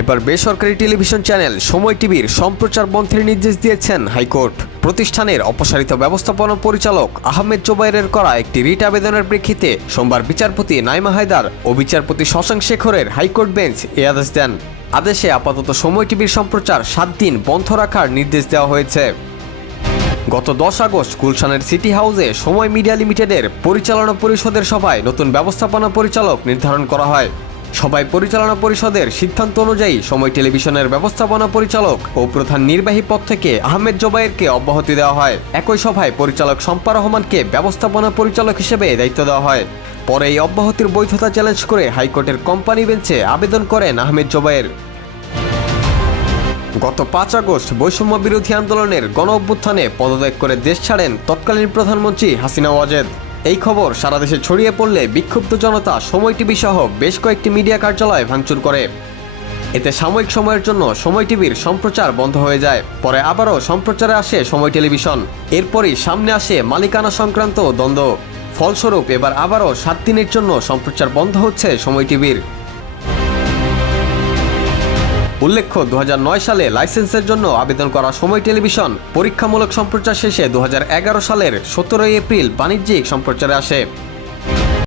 এবার বেসরকারি television channel সময় টিভির সম্প্রচার বন্ধের নির্দেশ দিয়েছেন হাইকোর্ট। প্রতিষ্ঠানের অপসারিত ব্যবস্থাপনা পরিচালক আহমেদ জোবাইরের করা একটি রিট আবেদনের প্রেক্ষিতে সোমবার বিচারপতি নাইমা হায়দার ও বিচারপতি শশাঙ্ক শেখরের হাইকোর্ট বেঞ্চ এ আদেশ দেন। আদেশে আপাতত সময় টিভির সম্প্রচার সাত দিন বন্ধ রাখার নির্দেশ দেওয়া হয়েছে। গত দশ আগস্ট গুলশানের সিটি হাউসে সময় মিডিয়া লিমিটেডের পরিচালনা পরিষদের সভায় নতুন ব্যবস্থাপনা পরিচালক নির্ধারণ করা হয়। সভায় পরিচালনা পরিষদের সিদ্ধান্ত অনুযায়ী সময় টেলিভিশনের ব্যবস্থাপনা পরিচালক ও প্রধান নির্বাহী পদ থেকে আহমেদ জোবাইরকে অব্যাহতি দেওয়া হয়। একই সভায় পরিচালক শম্পা রহমানকে ব্যবস্থাপনা পরিচালক হিসেবে দায়িত্ব দেওয়া হয়। পরে এই অব্যাহতির বৈধতা চ্যালেঞ্জ করে হাইকোর্টের কোম্পানি বেঞ্চে আবেদন করেন আহমেদ জোবাইর গত পাঁচ আগস্ট বৈষম্য বিরোধী আন্দোলনের গণ অভ্যুত্থানে পদত্যাগ করে দেশ ছাড়েন তৎকালীন প্রধানমন্ত্রী হাসিনা ওয়াজেদ। এই খবর সারা দেশে ছড়িয়ে পড়লে বিক্ষুব্ধ জনতা সময় টিভি সহ বেশ কয়েকটি মিডিয়া কার্যালয় ভাঙচুর করে। এতে সাময়িক সময়ের জন্য সময় টিভির সম্প্রচার বন্ধ হয়ে যায়। পরে আবারও সম্প্রচারে আসে সময় টেলিভিশন। এরপরই সামনে আসে মালিকানা সংক্রান্ত দ্বন্দ্ব। ফলস্বরূপ এবার আবারও সাত দিনের জন্য সম্প্রচার বন্ধ হচ্ছে সময় টিভির। উল্লেখ্য দু হাজার নয় সালে লাইসেন্সের জন্য আবেদন করা সময় টেলিভিশন পরীক্ষামূলক সম্প্রচার শেষে দু হাজার এগারো সালের সতেরোই এপ্রিল বাণিজ্যিক সম্প্রচারে আসে।